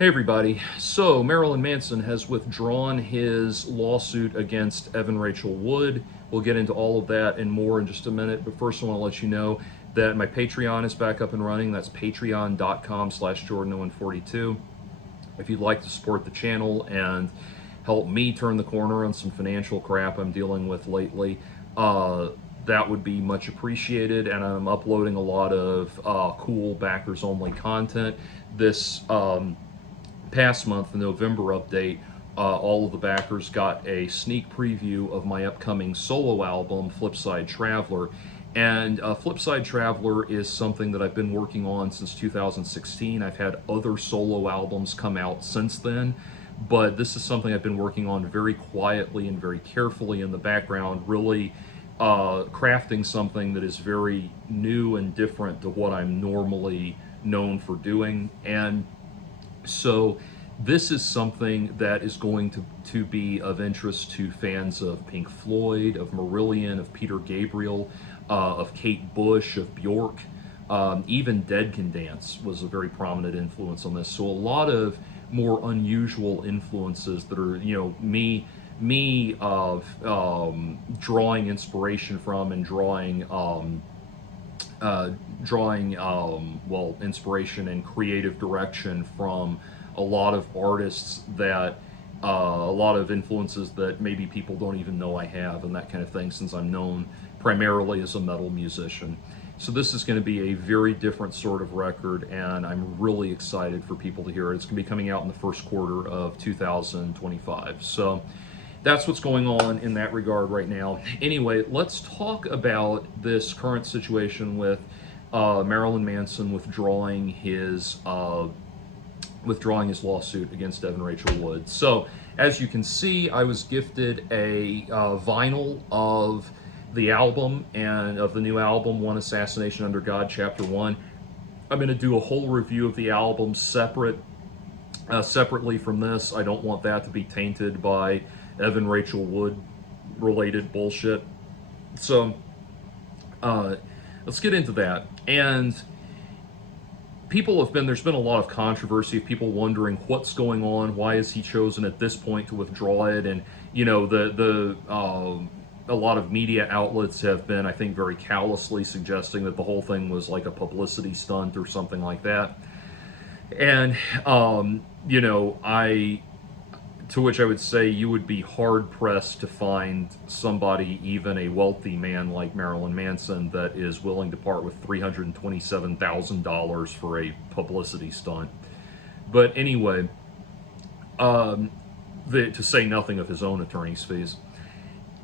Hey everybody. So Marilyn Manson has withdrawn his lawsuit against Evan Rachel Wood. We'll get into all of that and more in just a minute. But first I want to let you know that my Patreon is back up and running. That's patreon.com/Jordan0142. If you'd like to support the channel and help me turn the corner on some financial crap I'm dealing with lately, that would be much appreciated. And I'm uploading a lot of cool backers only content. This past month, the November update, all of the backers got a sneak preview of my upcoming solo album, Flipside Traveler. And Flipside Traveler is something that I've been working on since 2016. I've had other solo albums come out since then, but this is something I've been working on very quietly and very carefully in the background, really crafting something that is very new and different to what I'm normally known for doing. And so this is something that is going to be of interest to fans of Pink Floyd, of Marilyn, of Peter Gabriel, of Kate Bush, of Bjork. Even Dead Can Dance was a very prominent influence on this. So a lot of more unusual influences that are, me drawing inspiration from and drawing inspiration and creative direction from a lot of artists that, a lot of influences that maybe people don't even know I have, and that kind of thing, since I'm known primarily as a metal musician. So this is going to be a very different sort of record, and I'm really excited for people to hear it. It's going to be coming out in the first quarter of 2025. So that's what's going on in that regard right now. Anyway, let's talk about this current situation with Marilyn Manson withdrawing his lawsuit against Evan Rachel Wood. So, as you can see, I was gifted a vinyl of the album and of the new album, One Assassination Under God, Chapter 1. I'm going to do a whole review of the album separately from this. I don't want that to be tainted by Evan Rachel Wood related bullshit. So let's get into that. And there's been a lot of controversy of people wondering what's going on, why is he chosen at this point to withdraw it, and a lot of media outlets have been, I think, very callously suggesting that the whole thing was like a publicity stunt or something like that. And to which I would say you would be hard-pressed to find somebody, even a wealthy man like Marilyn Manson, that is willing to part with $327,000 for a publicity stunt. But anyway, to say nothing of his own attorney's fees.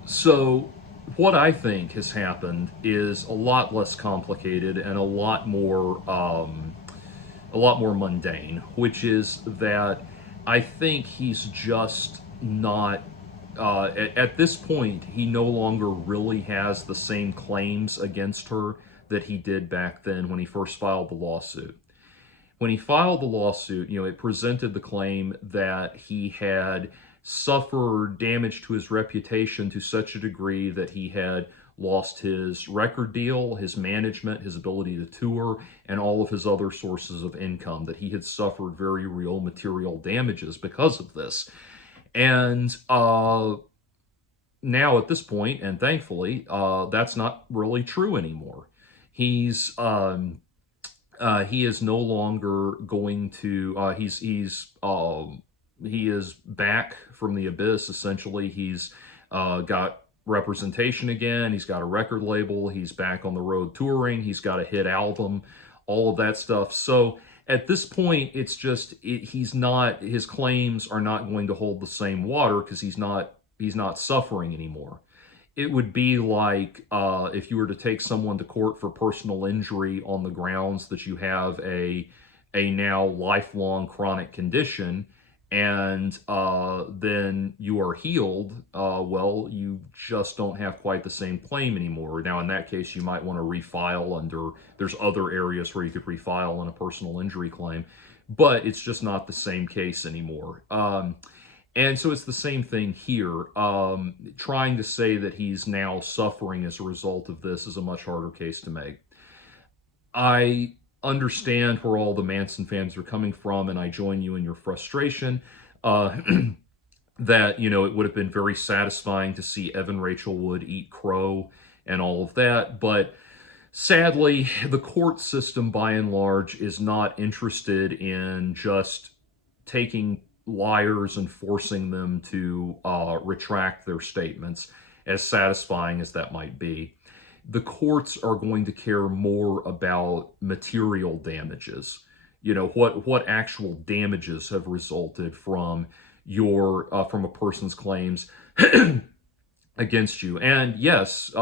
So what I think has happened is a lot less complicated and a lot more mundane, which is that I think he's just not, at this point, he no longer really has the same claims against her that he did back then when he first filed the lawsuit. When he filed the lawsuit, it presented the claim that he had suffered damage to his reputation to such a degree that he had lost his record deal, his management, his ability to tour, and all of his other sources of income, that he had suffered very real material damages because of this. And now at this point, and thankfully, that's not really true anymore. He is no longer going to, he is back from the abyss, essentially. He's got representation again, he's got a record label, he's back on the road touring, he's got a hit album, all of that stuff. So at this point, it's just, his claims are not going to hold the same water because he's not suffering anymore. It would be like if you were to take someone to court for personal injury on the grounds that you have a now lifelong chronic condition, and then you are healed, well, you just don't have quite the same claim anymore. Now, in that case, you might want to refile there's other areas where you could refile on a personal injury claim, but it's just not the same case anymore. And so it's the same thing here. Trying to say that he's now suffering as a result of this is a much harder case to make. I understand where all the Manson fans are coming from, and I join you in your frustration. Uh, that, it would have been very satisfying to see Evan Rachel Wood eat crow and all of that. But sadly, the court system by and large is not interested in just taking liars and forcing them to retract their statements, as satisfying as that might be. The courts are going to care more about material damages. What actual damages have resulted from from a person's claims against you. And yes,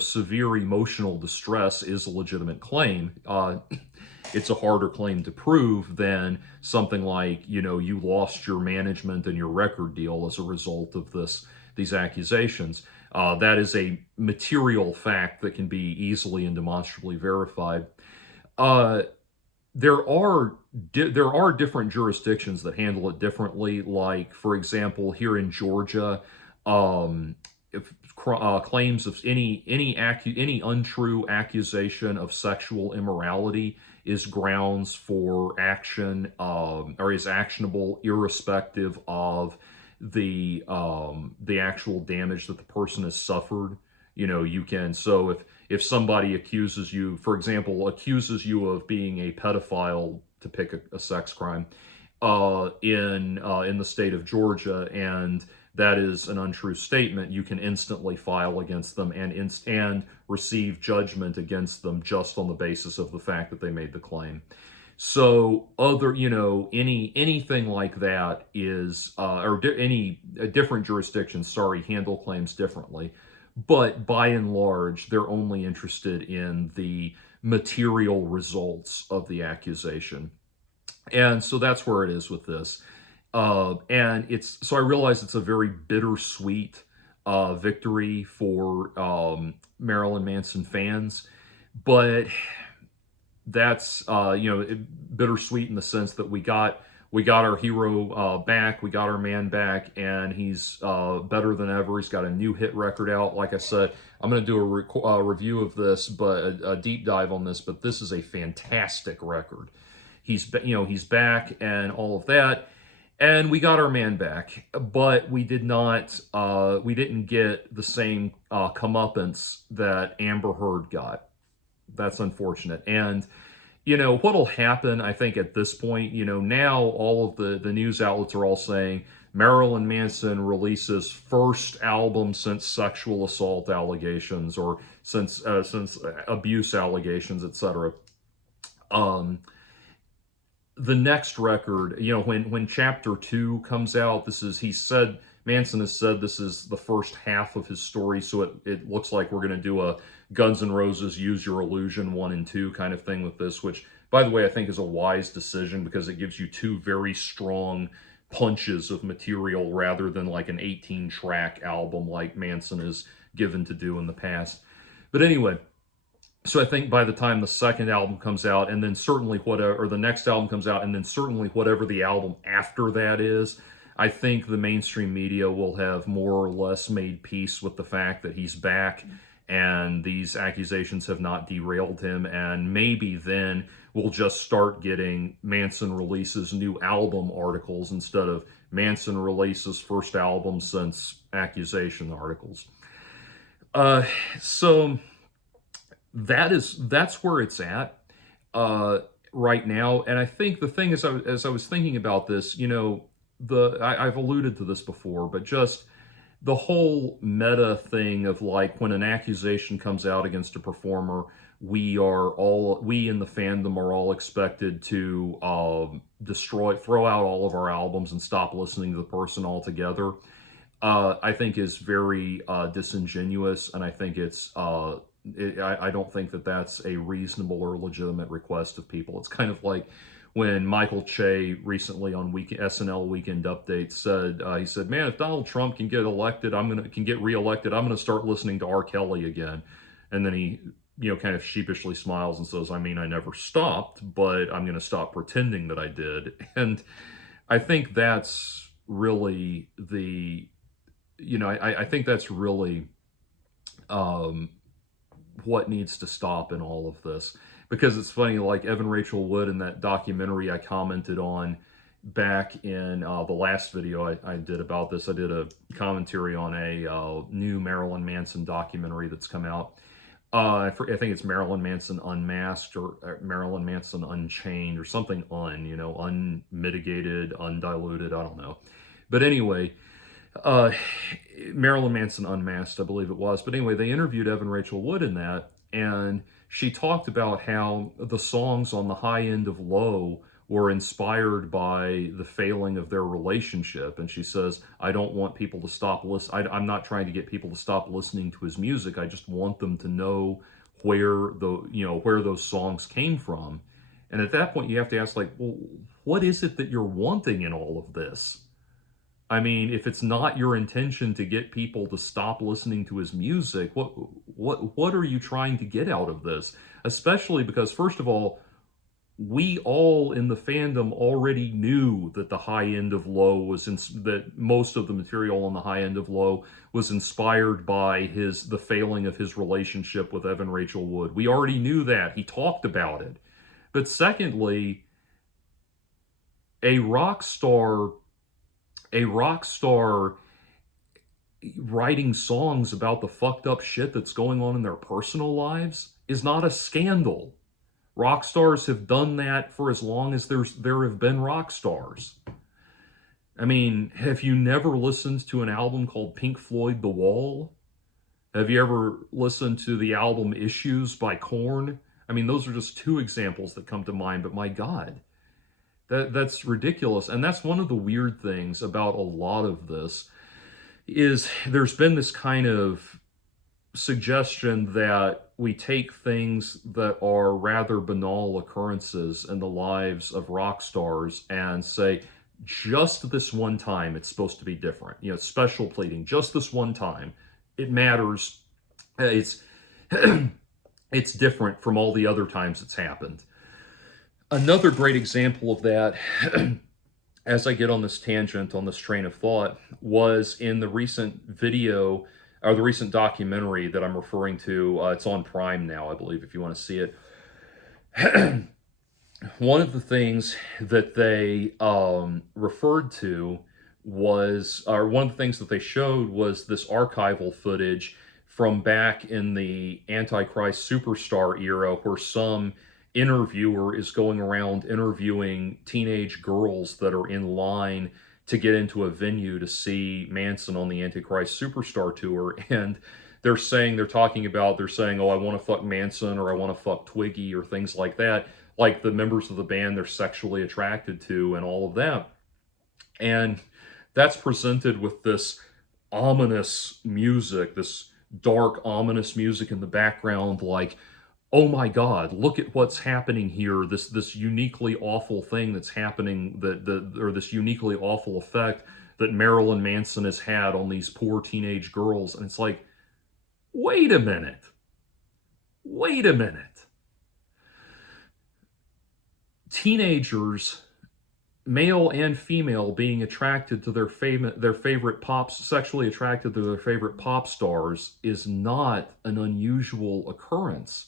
severe emotional distress is a legitimate claim. It's a harder claim to prove than something like, you lost your management and your record deal as a result of these accusations. That is a material fact that can be easily and demonstrably verified. Uh, there are different jurisdictions that handle it differently. Like, for example, here in Georgia, if claims of any untrue accusation of sexual immorality is grounds for action, or is actionable irrespective of the actual damage that the person has suffered. You can, so if somebody accuses you, for example, accuses you of being a pedophile, to pick a sex crime, in the state of Georgia, and that is an untrue statement, you can instantly file against them and receive judgment against them just on the basis of the fact that they made the claim. So anything like that is, any different jurisdictions, handle claims differently. But by and large, they're only interested in the material results of the accusation. And so that's where it is with this. And so I realize it's a very bittersweet victory for Marilyn Manson fans, but that's bittersweet in the sense that we got our hero back, we got our man back, and he's better than ever. He's got a new hit record out. Like I said, I'm going to do a review of this, but a deep dive on this. But this is a fantastic record. He's back and all of that, and we got our man back, but we didn't get the same comeuppance that Amber Heard got. That's unfortunate. And what'll happen, I think, at this point, now all of the news outlets are all saying Marilyn Manson releases first album since sexual assault allegations, or since abuse allegations, etc. The next record, when Chapter 2 comes out, Manson has said this is the first half of his story, so it looks like we're going to do a Guns N' Roses Use Your Illusion 1 and 2 kind of thing with this, which, by the way, I think is a wise decision because it gives you two very strong punches of material rather than like an 18-track album like Manson is given to do in the past. But anyway, so I think by the time the second album comes out, and then certainly or the next album comes out, and then certainly whatever the album after that is, I think the mainstream media will have more or less made peace with the fact that he's back and these accusations have not derailed him, and maybe then we'll just start getting Manson releases new album articles instead of Manson releases first album since accusation articles. So that's where it's at right now. And I think the thing is, as I was thinking about this, I've alluded to this before, but just the whole meta thing of like when an accusation comes out against a performer, we in the fandom are all expected to throw out all of our albums and stop listening to the person altogether. I think is very disingenuous, and I think I don't think that that's a reasonable or legitimate request of people. It's kind of like when Michael Che recently on SNL Weekend Update said, he said, "Man, if Donald Trump can get reelected, I'm gonna start listening to R. Kelly again." And then he, kind of sheepishly smiles and says, "I mean, I never stopped, but I'm gonna stop pretending that I did." And I think that's really I think that's really what needs to stop in all of this. because it's funny, like Evan Rachel Wood in that documentary I commented on back in the last video I did about this. I did a commentary on a new Marilyn Manson documentary that's come out. I think it's Marilyn Manson Unmasked or Marilyn Manson Unchained or something unmitigated, undiluted, I don't know. But anyway, uh, Marilyn Manson Unmasked, I believe it was. But anyway, they interviewed Evan Rachel Wood in that, and she talked about how the songs on the high end of Low were inspired by the failing of their relationship. And she says, I don't want people to stop listening. I'm not trying to get people to stop listening to his music. I just want them to know where where those songs came from. And at that point, you have to ask, like, well, what is it that you're wanting in all of this? I mean, if it's not your intention to get people to stop listening to his music, what are you trying to get out of this? Especially because, first of all, we all in the fandom already knew that the high end of Low was that most of the material on the high end of Low was inspired by the failing of his relationship with Evan Rachel Wood. We already knew that. He talked about it. But secondly, a rock star writing songs about the fucked up shit that's going on in their personal lives is not a scandal. Rock stars have done that for as long as there have been rock stars. I mean, have you never listened to an album called Pink Floyd The Wall? Have you ever listened to the album Issues by Korn? I mean, those are just two examples that come to mind, but my God, that's ridiculous. And that's one of the weird things about a lot of this is there's been this kind of suggestion that we take things that are rather banal occurrences in the lives of rock stars and say, just this one time it's supposed to be different. Special pleading, just this one time. It matters. It's it's different from all the other times it's happened. Another great example of that, as I get on this tangent, on this train of thought, was in the recent video, or the recent documentary that I'm referring to. It's on Prime now, I believe, if you want to see it. One of the things that they referred to was, or one of the things that they showed was this archival footage from back in the Antichrist Superstar era, where some interviewer is going around interviewing teenage girls that are in line to get into a venue to see Manson on the Antichrist Superstar tour. And they're saying, oh, I want to fuck Manson, or I want to fuck Twiggy, or things like that, like the members of the band they're sexually attracted to and all of that. And that's presented with this ominous music, this dark, ominous music in the background, like, oh my God, look at what's happening here. This uniquely awful thing that's happening, or this uniquely awful effect that Marilyn Manson has had on these poor teenage girls. And it's like, wait a minute. Teenagers, male and female, being attracted to their favorite sexually attracted to their favorite pop stars is not an unusual occurrence.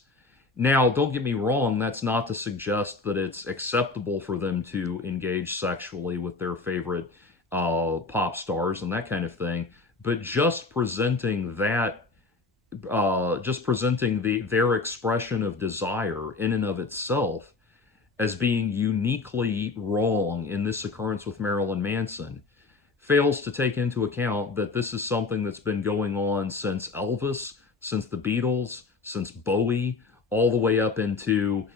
Now, don't get me wrong, that's not to suggest that it's acceptable for them to engage sexually with their favorite pop stars and that kind of thing, but just presenting their expression of desire in and of itself as being uniquely wrong in this occurrence with Marilyn Manson fails to take into account that this is something that's been going on since Elvis, since the Beatles, since Bowie, all the way up into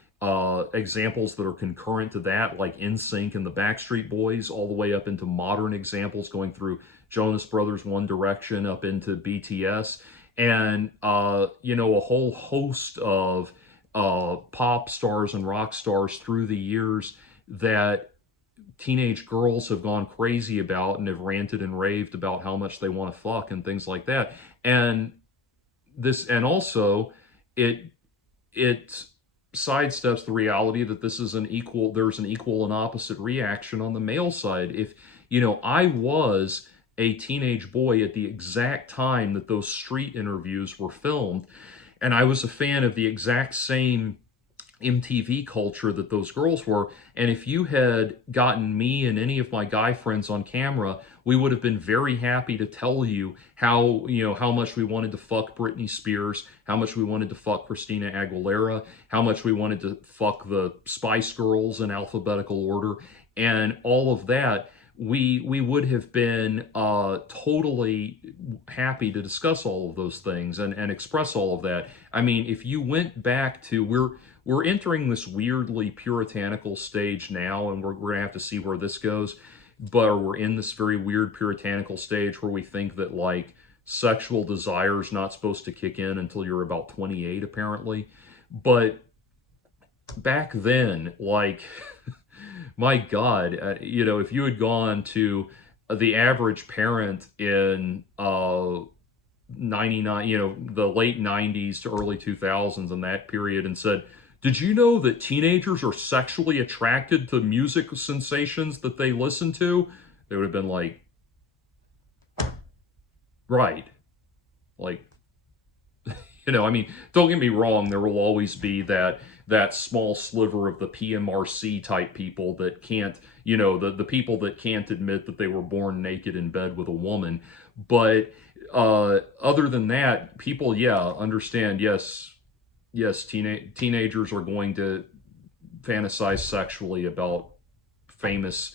examples that are concurrent to that, like NSYNC and the Backstreet Boys, all the way up into modern examples going through Jonas Brothers, One Direction, up into BTS, and a whole host of pop stars and rock stars through the years that teenage girls have gone crazy about and have ranted and raved about how much they want to fuck and things like that. And also it sidesteps the reality that there's an equal and opposite reaction on the male side. If, I was a teenage boy at the exact time that those street interviews were filmed, and I was a fan of the exact same MTV culture that those girls were. And if you had gotten me and any of my guy friends on camera, we would have been very happy to tell you how, how much we wanted to fuck Britney Spears, how much we wanted to fuck Christina Aguilera, how much we wanted to fuck the Spice Girls in alphabetical order, and all of that. We would have been totally happy to discuss all of those things and express all of that. I mean, if you went back to we're entering this weirdly puritanical stage now, and we're gonna have to see where this goes. But we're in this very weird puritanical stage where we think that like sexual desire is not supposed to kick in until you're about 28, apparently. But back then, like, my God, if you had gone to the average parent in 99, the late 90s to early 2000s in that period and said, did you know that teenagers are sexually attracted to music sensations that they listen to? They would have been like, right. Like, I mean, don't get me wrong, there will always be that small sliver of the PMRC type people that can't, the people that can't admit that they were born naked in bed with a woman. But other than that, people, yeah, understand, yes, teenagers are going to fantasize sexually about famous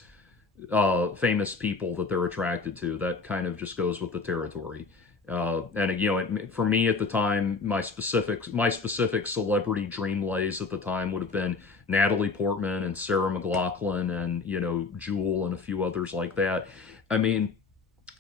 famous people that they're attracted to. That kind of just goes with the territory. And for me at the time, my specific celebrity dream lays at the time would have been Natalie Portman and Sarah McLachlan and Jewel and a few others like that. I mean,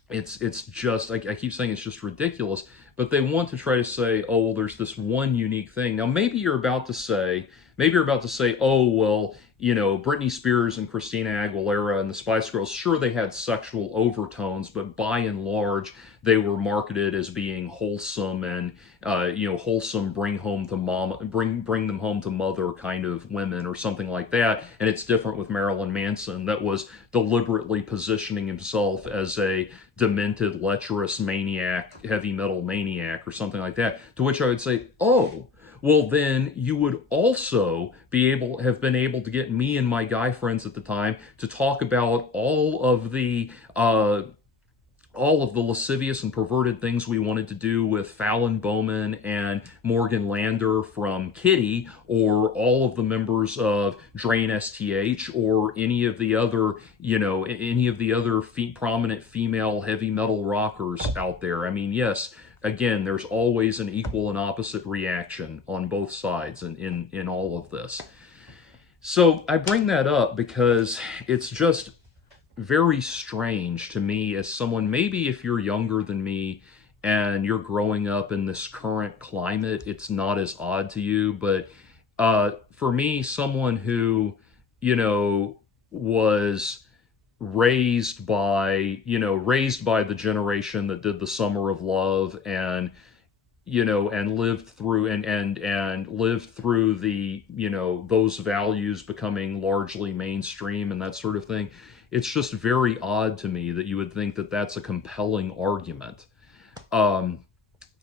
it's just I keep saying it's just ridiculous. But they want to try to say, oh well, there's this one unique thing. Now maybe you're about to say, oh well, Britney Spears and Christina Aguilera and the Spice Girls, sure they had sexual overtones, but by and large they were marketed as being wholesome and wholesome, bring them home to mother kind of women or something like that. And it's different with Marilyn Manson, that was deliberately positioning himself as a demented, lecherous maniac, heavy metal maniac or something like that. To which I would say, oh, well, then you would also have been able to get me and my guy friends at the time to talk about all of the lascivious and perverted things we wanted to do with Fallon Bowman and Morgan Lander from Kitty, or all of the members of Drain STH, or any of the other, prominent female heavy metal rockers out there. I mean, yes, again, there's always an equal and opposite reaction on both sides in all of this. So I bring that up because it's just very strange to me as someone, maybe if you're younger than me and you're growing up in this current climate, it's not as odd to you. But for me, someone who, was raised by the generation that did the Summer of Love and and lived through and lived through the those values becoming largely mainstream and that sort of thing. It's just very odd to me that you would think that that's a compelling argument. And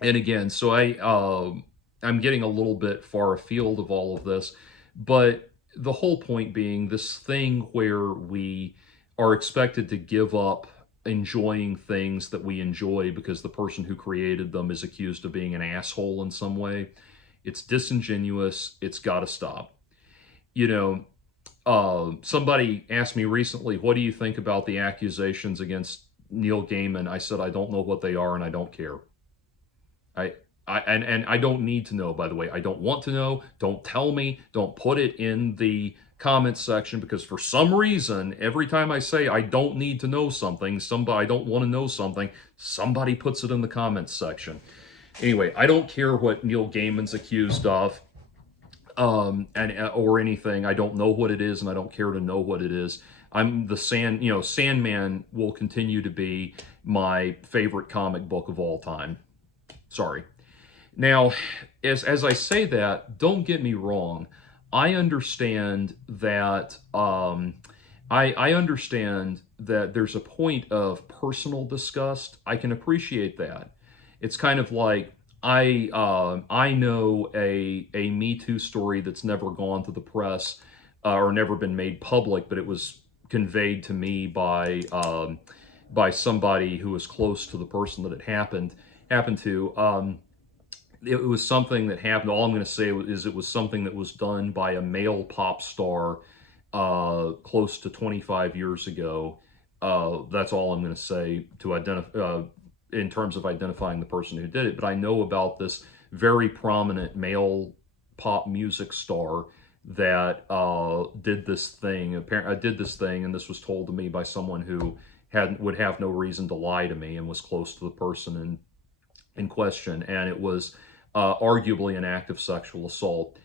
again, so I'm getting a little bit far afield of all of this, but the whole point being this thing where we are expected to give up enjoying things that we enjoy because the person who created them is accused of being an asshole in some way. It's disingenuous. It's got to stop. Somebody asked me recently, what do you think about the accusations against Neil Gaiman? I said, I don't know what they are and I don't care. And I don't need to know, by the way. I don't want to know. Don't tell me. Don't put it in the comments section, because for some reason, every time I say I don't need to know something, I don't want to know something, somebody puts it in the comments section. Anyway, I don't care what Neil Gaiman's accused of, or anything. I don't know what it is, and I don't care to know what it is. Sandman will continue to be my favorite comic book of all time. Sorry. Now, as I say that, don't get me wrong. I understand that I understand that there's a point of personal disgust. I can appreciate that. It's kind of like, I know a Me Too story that's never gone to the press, or never been made public, but it was conveyed to me by somebody who was close to the person that it happened to. It was something that happened. All I'm going to say is it was something that was done by a male pop star close to 25 years ago. That's all I'm going to say to identify in terms of identifying the person who did it. But I know about this very prominent male pop music star that did this thing. Apparently, did this thing, and this was told to me by someone who would have no reason to lie to me and was close to the person in question, and it was arguably an act of sexual assault.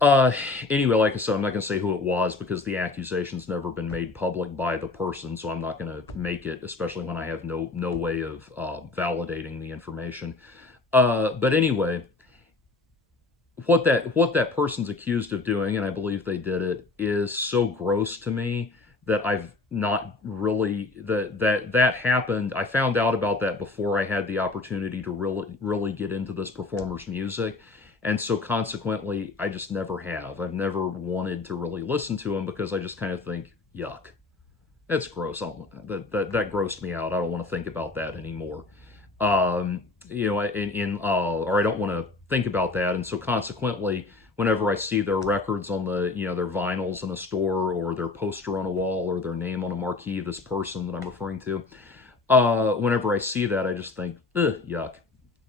Uh, anyway, like I said, I'm not going to say who it was because the accusation's never been made public by the person, so I'm not going to make it, especially when I have no way of validating the information. But anyway, what that person's accused of doing, and I believe they did it, is so gross to me that I've not really that happened. I found out about that before I had the opportunity to really get into this performer's music, and so consequently, I just never have. I've never wanted to really listen to him because I just kind of think, yuck, that's gross. That grossed me out. I don't want to think about that anymore. Or I don't want to think about that, and so consequently, whenever I see their records on their vinyls in a store, or their poster on a wall, or their name on a marquee, this person that I'm referring to, whenever I see that, I just think, ugh, yuck,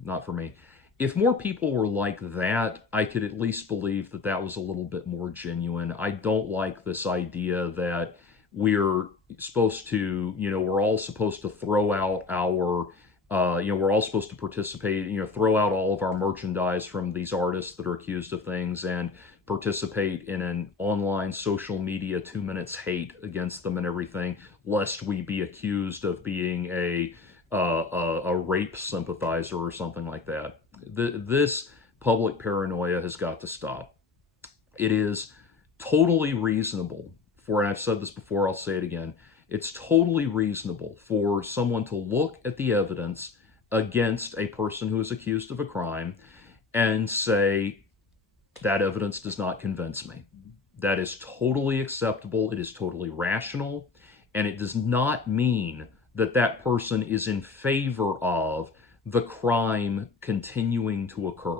not for me. If more people were like that, I could at least believe that that was a little bit more genuine. I don't like this idea that we're supposed to, we're all supposed to throw out we're all supposed to participate, throw out all of our merchandise from these artists that are accused of things and participate in an online social media 2 minutes hate against them and everything, lest we be accused of being a rape sympathizer or something like that. This public paranoia has got to stop. It is totally reasonable and I've said this before, I'll say it again, it's totally reasonable for someone to look at the evidence against a person who is accused of a crime and say, that evidence does not convince me. That is totally acceptable. It is totally rational. And it does not mean that that person is in favor of the crime continuing to occur.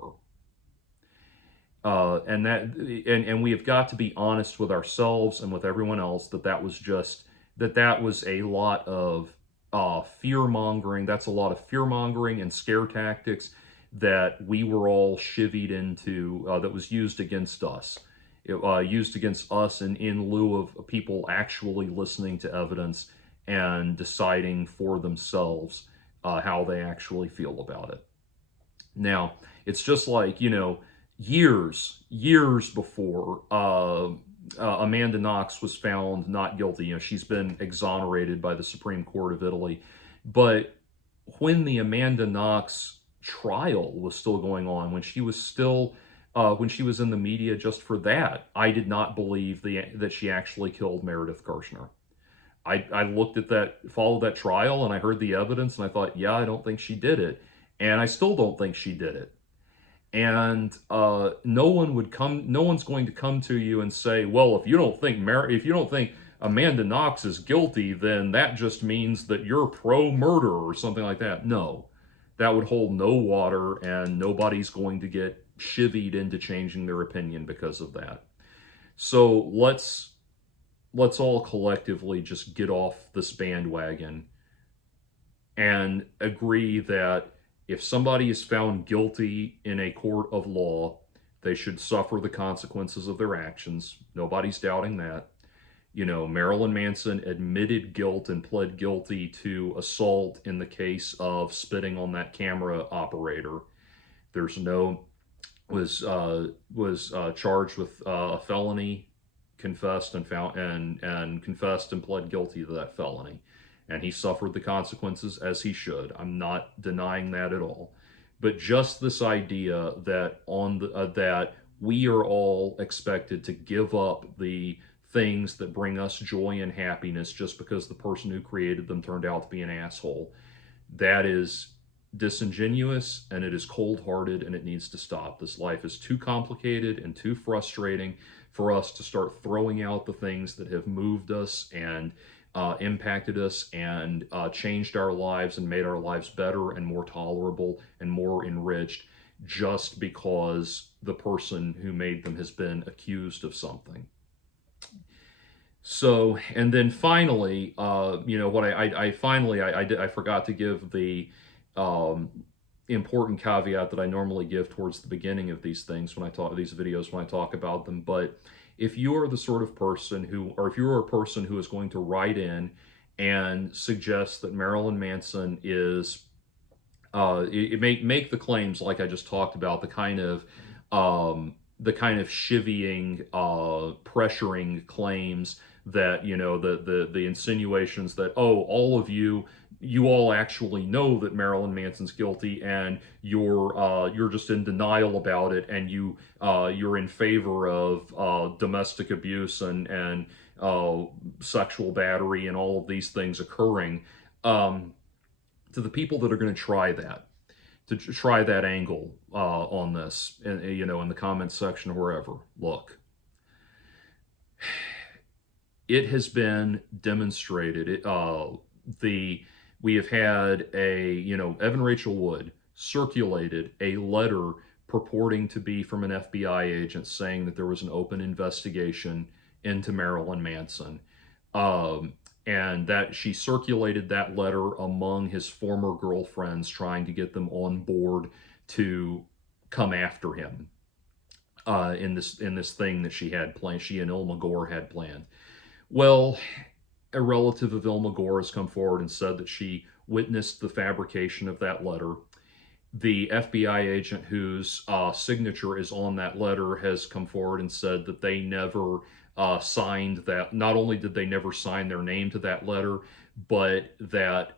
And we have got to be honest with ourselves and with everyone else that was a lot of fear mongering. That's a lot of fear mongering and scare tactics that we were all chivied into. That was used against us. Used against us in lieu of people actually listening to evidence and deciding for themselves how they actually feel about it. Now, it's just like, years before Amanda Knox was found not guilty. She's been exonerated by the Supreme Court of Italy. But when the Amanda Knox trial was still going on, when she was in the media just for that, I did not believe that she actually killed Meredith Kirshner. I looked at followed that trial, and I heard the evidence, and I thought, yeah, I don't think she did it. And I still don't think she did it. And no one's going to come to you and say, well, if you don't think Amanda Knox is guilty, then that just means that you're pro-murder or something like that. No, that would hold no water, and nobody's going to get chivied into changing their opinion because of that. So let's all collectively just get off this bandwagon and agree that if somebody is found guilty in a court of law, they should suffer the consequences of their actions. Nobody's doubting that. Marilyn Manson admitted guilt and pled guilty to assault in the case of spitting on that camera operator. Was charged with a felony, confessed and confessed and pled guilty to that felony. And he suffered the consequences as he should. I'm not denying that at all. But just this idea that that we are all expected to give up the things that bring us joy and happiness just because the person who created them turned out to be an asshole, that is disingenuous, and it is cold-hearted, and it needs to stop. This life is too complicated and too frustrating for us to start throwing out the things that have moved us and impacted us and changed our lives and made our lives better and more tolerable and more enriched just because the person who made them has been accused of something. So, and then finally, what I forgot to give the um, important caveat that I normally give towards the beginning of these things when I talk these videos when I talk about them. But if you are the sort of person who, or if you're a person who is going to write in and suggest that Marilyn Manson is, make the claims like I just talked about, the kind of chivying, pressuring claims that, the insinuations that, oh, all of you all actually know that Marilyn Manson's guilty, and you're just in denial about it, and you're in favor of domestic abuse and sexual battery and all of these things occurring. To the people that are going to try that angle on this, and in the comments section or wherever, look, it has been demonstrated. We have had Evan Rachel Wood circulated a letter purporting to be from an FBI agent saying that there was an open investigation into Marilyn Manson. And that she circulated that letter among his former girlfriends, trying to get them on board to come after him in this thing that she had planned. She and Ilma Gore had planned. Well, a relative of Ilma Gore has come forward and said that she witnessed the fabrication of that letter. The FBI agent whose signature is on that letter has come forward and said that they never signed that. Not only did they never sign their name to that letter, but that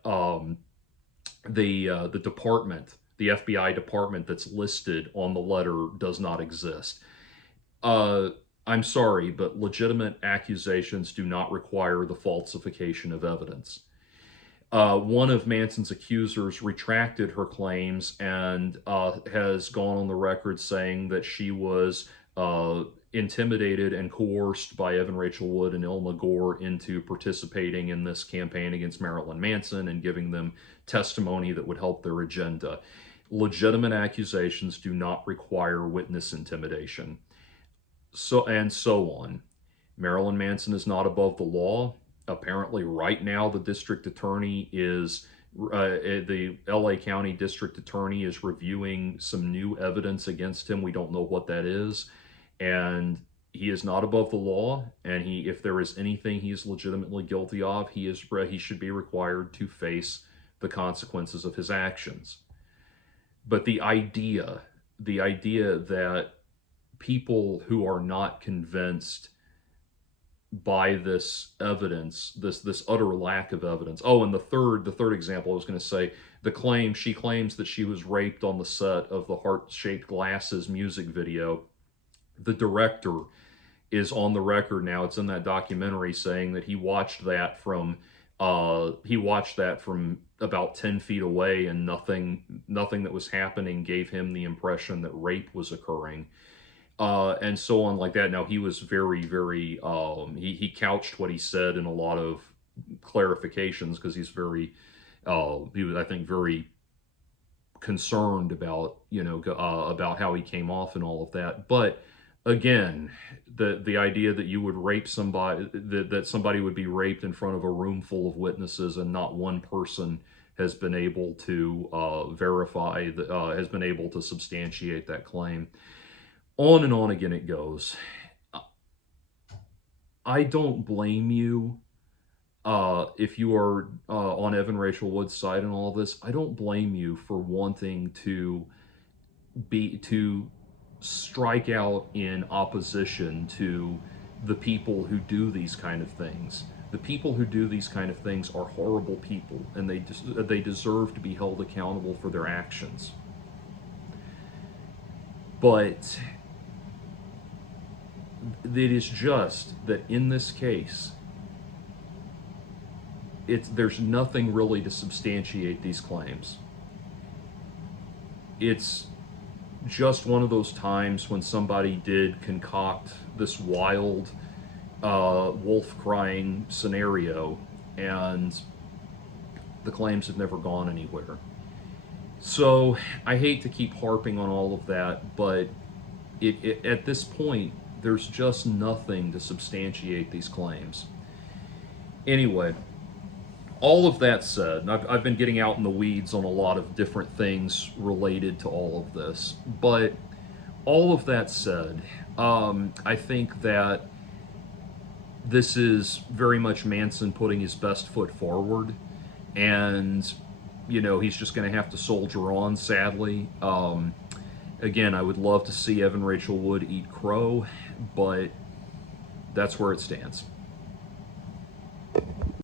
the department, the FBI department that's listed on the letter, does not exist. I'm sorry, but legitimate accusations do not require the falsification of evidence. One of Manson's accusers retracted her claims and has gone on the record saying that she was intimidated and coerced by Evan Rachel Wood and Ilma Gore into participating in this campaign against Marilyn Manson and giving them testimony that would help their agenda. Legitimate accusations do not require witness intimidation. So on. Marilyn Manson is not above the law. Apparently, right now, the district attorney the LA County district attorney is reviewing some new evidence against him. We don't know what that is. And he is not above the law. And if there is anything he is legitimately guilty of, he should be required to face the consequences of his actions. But the idea that people who are not convinced by this evidence, this utter lack of evidence. Oh, and the third example I was going to say, she claims that she was raped on the set of the Heart-Shaped Glasses music video. The director is on the record now, it's in that documentary, saying that he watched that from about 10 feet away, and nothing that was happening gave him the impression that rape was occurring. And so on like that. Now, he was very, very, he couched what he said in a lot of clarifications, because he was, I think, very concerned about, about how he came off and all of that. But again, the idea that you would rape somebody, that somebody would be raped in front of a room full of witnesses and not one person has been able to has been able to substantiate that claim. On and on again it goes. I don't blame you if you are on Evan Rachel Wood's side in all this. I don't blame you for wanting to strike out in opposition to the people who do these kind of things. The people who do these kind of things are horrible people, and they deserve to be held accountable for their actions. But it is just that in this case, there's nothing really to substantiate these claims. it's just one of those times when somebody did concoct this wild wolf crying scenario, and the claims have never gone anywhere. So I hate to keep harping on all of that, but at this point, there's just nothing to substantiate these claims. Anyway, all of that said, I've been getting out in the weeds on a lot of different things related to all of this, but all of that said, I think that this is very much Manson putting his best foot forward, and he's just going to have to soldier on, sadly. Again, I would love to see Evan Rachel Wood eat crow, but that's where it stands.